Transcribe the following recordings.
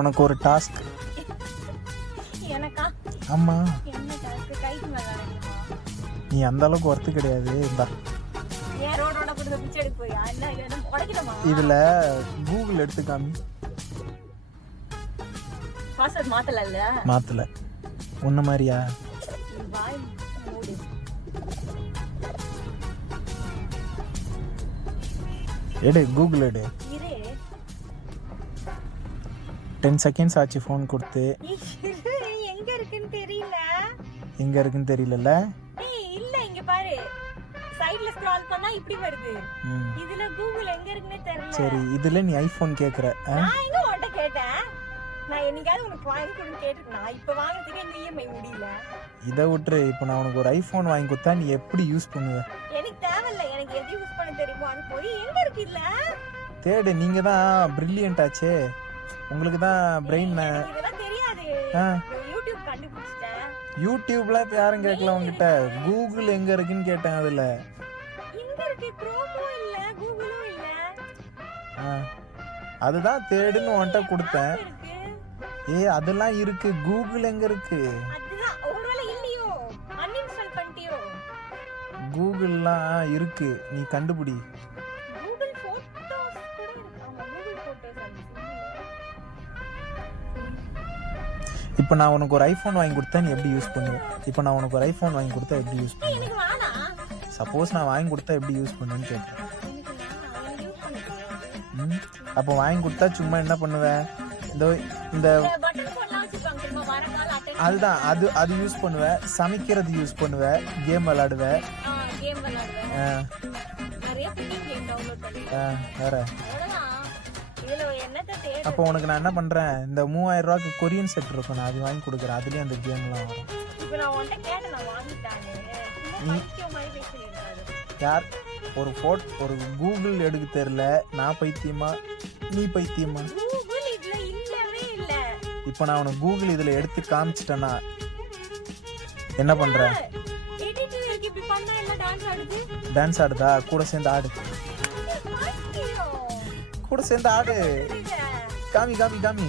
உனக்கு ஒரு டாஸ்க். எனக்கா? ஆமா, என்ன டாஸ்க்? கைக்கு மேல நீ அந்த அளவுக்கு ஒர்த்து கிடையாது. இந்தா ஏன் ரோடோட போட்டு பிச்சை எடுக்க போறியா? என்ன இது உடைக்கணுமா? இதுல கூகுள் எடுத்து காமி. பாஸ்வேர்ட் மாத்தலல்ல? மாத்தல. உன்ன மாதிரியா? வாய் மூடு. எடு, கூகுள் எடு. இரு. 10 செகண்ட்ஸ் ஆச்சு ஃபோன் கொடுத்து. எங்க இருக்குன்னு தெரியல. எங்க இருக்குன்னு தெரியலல்ல? ஏய் இல்ல, இங்க பாரு. சைடுல ஸ்க்ரால் பண்ணா இப்படி வருது. இதுல கூகுள் எங்க இருக்குன்னே தெரியல. சரி, இதுல நீ ஐபோன் கேக்குற. நான் எங்க உன்கிட்ட கேட்டேன்? நான் என்னைக்காவது உனக்கு வாங்கி கொடுன்னு கேட்டிருக்கேன். இப்ப வாங்குறதுக்கு எங்க இஎம்ஐ முடியல. இதை விட்டுரு. இப்போ நான் உனக்கு ஒரு ஐபோன் வாங்கி கொடுத்தா நீ எப்படி யூஸ் பண்ணுவ? எனக்கு தேவையில்ல. எனக்கு எது யூஸ் பண்ண தெரியுமோ அது போய் எங்க இருக்கு இல்ல தேடு. நீங்க தான் பிரில்லியன்ட் ஆச்சே, உங்களுக்கு தான் பிரெயின். இதெல்லாம் தெரியாது. யூடியூப் கண்டுபிடிச்சிட்டேன். யூடியூப்ல இப்ப யாரும் கேட்கல உங்ககிட்ட. கூகுள் எங்க இருக்குன்னு கேட்டேன். அதுல எங்க இருக்கு? குரோமும் இல்ல, கூகுளும் இல்ல. அதுதான் தேடுன்னு உன்கிட்ட கொடுத்தேன். இருக்கு. அதெல்லாம் இருக்கு. கூகுள் எங்க இருக்கு? அதுதான். ஒருவேளை இல்லையோ, அன்இன்ஸ்டால் பண்ணிட்டியோ? கூகுள்லாம் இருக்கு, நீ கண்டுபிடி. கூகுள் போட்டோஸ் கூட இருக்கு. ஆமா, கூகுள் போட்டோஸ் அந்த. இப்போ நான் உனக்கு ஒரு ஐபோன் வாங்கி கொடுத்தா நீ எப்படி யூஸ் பண்ணுவ? இப்போ நான் உனக்கு ஒரு ஐபோன் வாங்கி கொடுத்தா எப்படி யூஸ் பண்ணுவ? எனக்கு வேணாம். சப்போஸ் நான் வாங்கி கொடுத்தா எப்படி யூஸ் பண்ணுவேன்னு கேட்குறேன். எனக்கு வேணாம். எனக்கு யூஸ் பண்ணிக்கிறேன். அப்போ வாங்கி கொடுத்தா சும்மா என்ன பண்ணுவேன்? இந்த பட்டன் போன்லாம் வச்சிருப்பாங்க தெரியுமா? வரகால அட்டென்ட். அதுதான், அது யூஸ் பண்ணுவேன். சமைக்கிறது யூஸ் பண்ணுவேன். கேம் விளையாடுவேன். கேம் விளையாடுவேன். நிறைய பில்லிங் கேம் டவுன்லோட் பண்ணுவேன். வேற அவ்வளவுதான். இதுல என்னத்த தேடு? அப்போ உனக்கு நான் என்ன பண்றேன், இந்த 3000 ரூபாய்க்கு கொரியன் செட் இருக்கும், நான் அது வாங்கி கொடுக்குறேன். அதுலயும் அந்த கேம்லாம் வரும். இப்போ நான் உன்கிட்ட கேட்டேன், நான் வாங்கிட்டானே. சும்மா பைத்தியம் மாதிரி பேசிட்டு. யார் ஒரு கூகுள் எடுக்க தெரியல. நான் பைத்தியமா நீ பைத்தியமா? கூகுள் இதுல இல்லவே இல்ல. இப்போ நான் உனக்கு கூகுள் இதுல எடுத்து காமிச்சிட்டேன்னா என்ன பண்ற? எடிட்டருக்கு இப்படி பண்ணா எல்லாம் டான்ஸ் ஆடுது. டான்ஸ் ஆடுதா? கூட சேர்ந்து ஆடு. கூட சேர்ந்து ஆடு. காமி காமி காமி.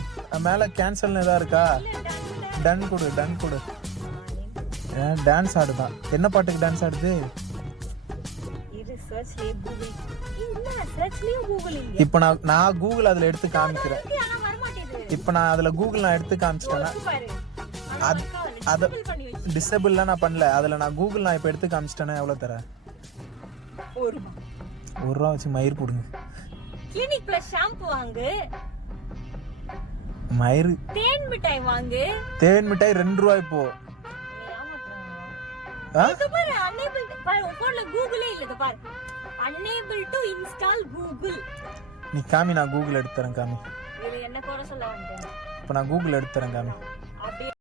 மேல கேன்சல்னு ஏதா இருக்கா? டன் கொடு. டான்ஸ் ஆடுதான். என்ன பாட்டுக்கு டான்ஸ் ஆடுது? இப்போ நான் கூகுள் அதுல எடுத்து காமிக்கிறேன். இப்போ நான் அதுல கூகுள் நான் எடுத்து காமிச்சிட்டேன்னா அது டிசேபிள்லாம் நான் பண்ணல. அதுல நான் கூகுள் நான் இப்போ எடுத்து காமிச்சிட்டேன்னா எவ்வளவு தர? 1 ரூபா வச்சு மயிர் போடுங்க. கிளினிக் பிளஸ் ஷாம்பு வாங்கு. மயிர். தேன் மிட்டாய் வாங்கு. தேன் மிட்டாய் 2 ரூபாய் இப்போ. பாரு, unable பாரு, போன்ல கூகுளே இல்ல. பாரு, unable to install Google. நீ காமி, நான் கூகுள் எடுத்து தரேன். காமி. இது என்ன கோர சொல்ல வந்தேன்? இப்போ நான் கூகுள் எடுத்து தரேன். காமி.